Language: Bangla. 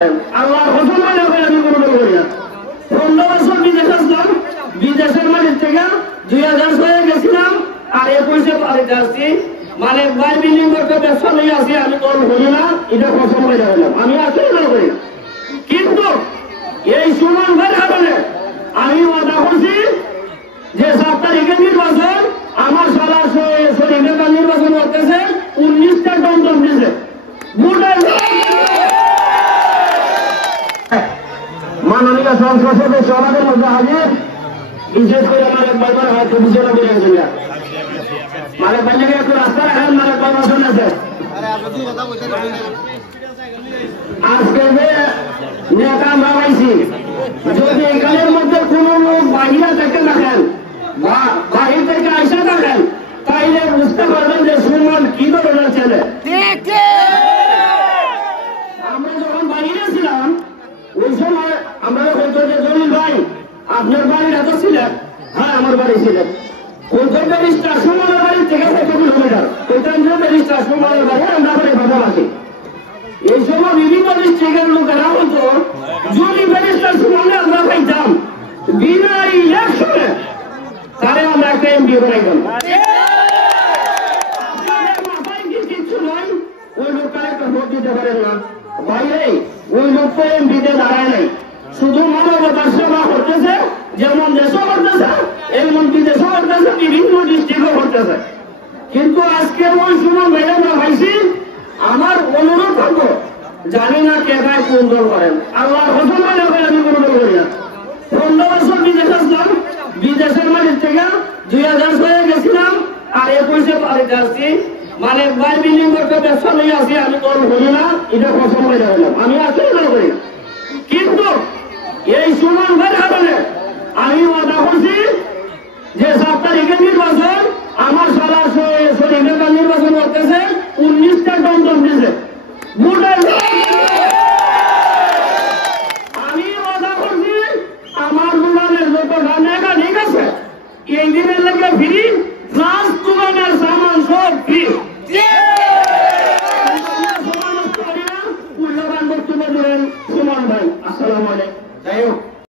আল্লাহ প্রথম আমি কোনো করি না। 15 বছর বিদেশে আসলাম, বিদেশের মাটির থেকে 2006 গেছিলাম আর 21 বাড়িতে আসছি। মানে বাই বিল্ডিং করতে ব্যবসা নিয়ে আসি, আমি তোর বলি না, এটা প্রথম হয়ে যাবেন আমি আসলে কোনো করি না। কিন্তু এই সুমন ভাইয়ের কারণে আমি ওয়াদা করছি যে 7 তারিখে নির্বাচন, আমার সারা শরীরে নির্বাচন করতেছে 19টা দমদম দিয়েছে মাননীয় সংসদ সদস্য আমাদের মধ্যে হাজির। বিশেষ করে আমার বারবার হয়তো বিছানা বেড়ে গেছিল মানে বাইরে একটু রাস্তা রাখেন, মানে প্রমোশন আছে। আজকে যে নেতা আমরা পাইছি, যদি এখানের মধ্যে কোন লোক বাহিরা থেকে দেখেন বা বাহির থেকে আইসা দেখেন, তাইলে বুঝতে পারবেন যে সুমন কি ধরনের ছেলে। আমরা যখন বাহিরে ছিলাম ওই সময় আমরা বলতো যে জলিল ভাই আপনার বাড়ির এত ছিলেন, হ্যাঁ আমার বাড়ি ছিলেন ওইটা ব্যারিস্টার সুমনের বাড়ি থেকে 100 কিলোমিটার, ওইটা ব্যারিস্টার সুমনের বাড়ি, আমরা বাড়ি ভাগাভাগি। এই সময় বিভিন্ন ডিস্ট্রিক্টের লোকেরা বলতো যদি ব্যারিস্টার সুমনে আমরা পাইতাম বিনা ইলেকশনে তাহলে আমরা একটা এমপি বানাইতাম। মাথায় কি কিচ্ছু নয়, ওই লোকটা একটা ভোট দিতে পারেন না বাইরে, ওই লোক তো এমপিতে দাঁড়ায় নাই, শুধু মানবতার সেবা করতেছে, যেমন দেশও করতেছে এমন বিদেশও করতেছে, বিভিন্ন ডিস্ট্রিক্টও করতেছে। কিন্তু আজকে ওই সুমন ভাইরা আমরা পাইছি, আমার অনুরোধ করবো, জানি না কে ভাই কোন দল করেন, আল্লাহ প্রথম আমি কোনো দল করি না। 15 বছর বিদেশে আসলাম, বিদেশের মাটির থেকে 2006 গেছিলাম আর 21 বাড়িতে আসছি। মানে বাই বিল্ডিং করতে ব্যবসা নিয়ে আসি, আমি তোর বলি না, এটা প্রথম হয়ে যাবে আমি আসলে